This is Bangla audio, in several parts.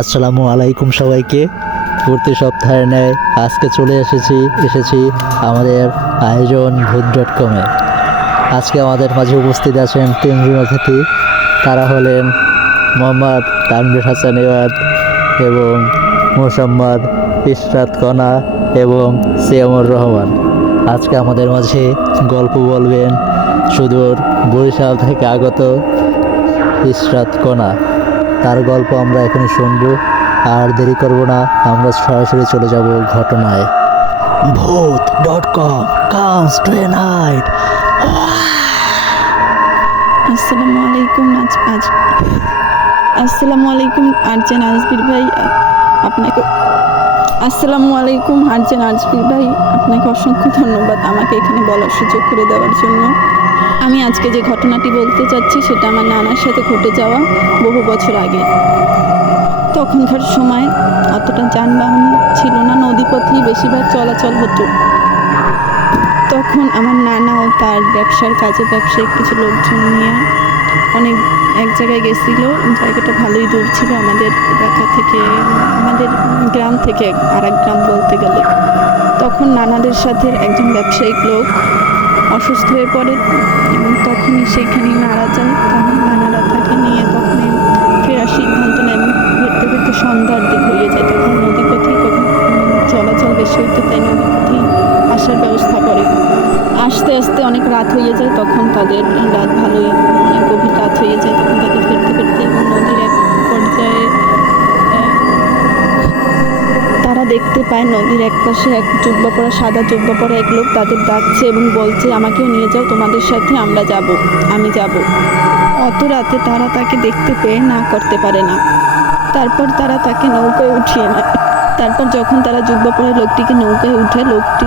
আসসালামু আলাইকুম সবাইকে। প্রতি সপ্তাহের ন্যায় আজকে চলে এসেছি আমাদের আয়োজন ভূত.com-এ। আজকে আমাদের মাঝে উপস্থিত আছেন তিনজন অতিথি। তারা হলেন মোহাম্মদ তানভীর হাসান এওয়াদ এবং মোসাম্মদ ইশরাত কণা এবং সিয়ামুর রহমান। আজকে আমাদের মাঝে গল্প বলবেন সুদূর বরিশাল থেকে আগত ইশরাত কণা। তার গল্প আমরা এখনই শুনবো, আর দেরি করব না, আমরা সরাসরি চলে যাব ঘটনায়। ভূত.com comes to a night. আসসালামু আলাইকুম আসসালামু আলাইকুম আরজেন আজবির ভাই, আপনাকে আসসালামু আলাইকুম আরজেন আজবির ভাই, আপনাকে অসংখ্য ধন্যবাদ আমাকে এখানে বলার সুযোগ করে দেওয়ার জন্য। আমি আজকে যে ঘটনাটি বলতে চাচ্ছি সেটা আমার নানার সাথে ঘটে যাওয়া বহু বছর আগে। তখনকার সময় অতটা যানবাহন ছিল না, নদীপথেই বেশিরভাগ চলাচল হতো। তখন আমার নানা ও তার ব্যবসার কাজে ব্যবসায়িক কিছু লোকজন নিয়ে অনেক এক জায়গায় গেছিল। জায়গাটা ভালোই দূর ছিল আমাদের এলাকা থেকে, আমাদের গ্রাম থেকে আর এক গ্রাম বলতে গেলে। তখন নানাদের সাথে একজন ব্যবসায়িক লোক অসুস্থ হয়ে পড়ে এবং তখনই সেখানেই মারা যায়। তখন নানারা তাকে নিয়ে তখনই ফেরার সিদ্ধান্ত নেয় এবং ফিরতে ফিরতে সন্ধ্যার দিক হয়ে যায়। তখন নদীপথেই তখন চলাচল বেশি হইতো, তাই নদীপথেই আসার ব্যবস্থা করে। আস্তে আস্তে অনেক রাত হয়ে যায়, তখন তাদের রাত ভালোই অনেক গভীর রাত হয়ে যায়। তখন তাদের ফিরতে ফিরতে এবং নদীর এক পর্যায়ে তারা দেখতে পায় নদীর এক পাশে এক জুব্বা পরা, সাদা জুব্বা পরা এক লোক তাদের ডাকছে এবং বলছে, আমাকেও নিয়ে যাও, তোমাদের সাথে আমি যাব। অত রাতে তারা তাকে দেখতে পেয়ে না করতে পারে না। তারপর তারা তাকে নৌকায় উঠিয়ে নেয়। তারপর যখন তারা জুব্বা পরা লোকটিকে নৌকায় উঠে, লোকটি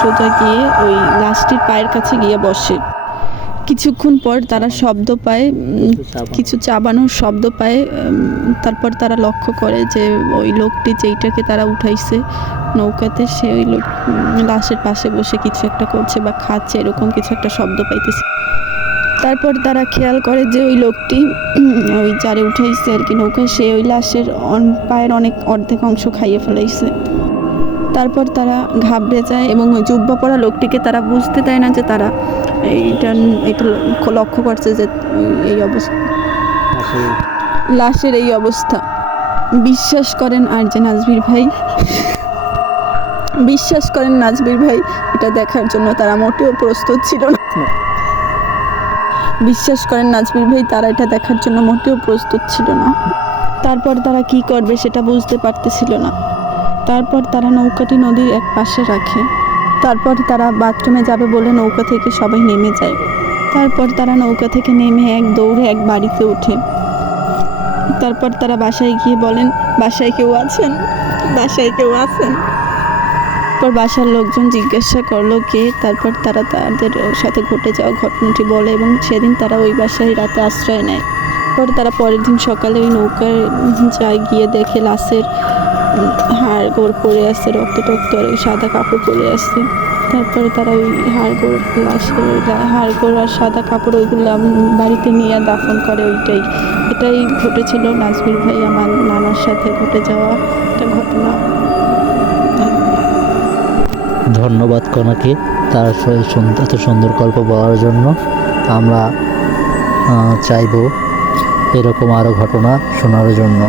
সোজা গিয়ে ওই লাশটির পায়ের কাছে গিয়ে বসে। কিছুক্ষণ পর তারা শব্দ পায়, কিছু চাবানোর শব্দ পায়। তারপর তারা লক্ষ্য করে যে ওই লোকটি যেইটাকে তারা উঠাইছে নৌকাতে, সে ওই লোক লাশের পাশে বসে কিছু একটা করছে বা খাচ্ছে, এরকম কিছু একটা শব্দ পাইতেছে। তারপর তারা খেয়াল করে যে ওই লোকটি ওই যারে উঠাইছে আর কি নৌকায়, সে ওই লাশের পায়ের অর্ধেক অংশ খাইয়ে ফেলাইছে। তারপর তারা ঘাবড়ে যায় এবং ওই জুব্বা পরা লোকটিকে তারা বুঝতে দেয় না যে তারা এটা লক্ষ্য করছে যে এই অবস্থা, লাশের এই অবস্থা। বিশ্বাস করেন নাজবির ভাই, এটা দেখার জন্য তারা মোটেও প্রস্তুত ছিল না। বিশ্বাস করেন নাজবির ভাই, তারা এটা দেখার জন্য মোটেও প্রস্তুত ছিল না। তারপর তারা কি করবে সেটা বুঝতে পারতেছিল না। তারপর তারা নৌকাটি নদীর এক পাশে রাখে। তারপর তারা বাথরুমে যাবে বলে নৌকা থেকে সবাই নেমে যায়। তারপর তারা নৌকা থেকে নেমে এক দৌড়ে এক বাড়িতে ওঠে। তারপর তারা বাসায় গিয়ে বলেন, বাসায় কেউ আছেন? তারপর বাসার লোকজন জিজ্ঞাসা করলো কে। তারপর তারা তাদের সাথে ঘটে যাওয়া ঘটনাটি বলে এবং সেদিন তারা ওই বাসায় রাতে আশ্রয় নেয়। তারপর তারা পরের দিন সকালে ওই নৌকার যায়, গিয়ে দেখে লাশের হাড় গোড় পড়ে আছে, রক্ত টক্ত আর ওই সাদা কাপড় পরে আছে। তারপরে তারা ওই হাড় গোড় আর সাদা কাপড় ওইগুলো বাড়িতে নিয়ে দাফন করে। এটাই ঘটেছিল নাজবির ভাই, আমার নানার সাথে ঘটে যাওয়া একটা ঘটনা। ধন্যবাদ কণাকে তার এত সুন্দর গল্প বলার জন্য। আমরা চাইব এরকম আরও ঘটনা শোনার জন্য।